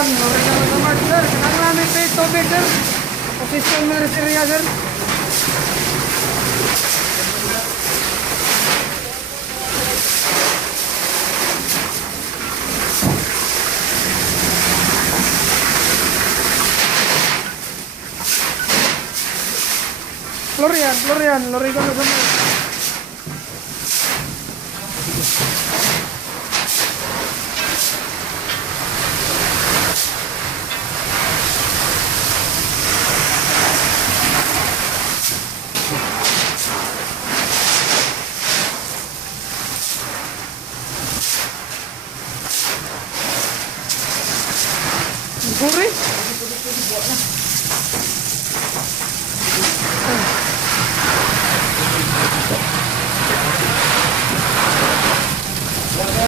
Florian sama sir, kenapa namin sa tubig sir? Official merit area sir. Florian, lori ka na sa mga. Gurih.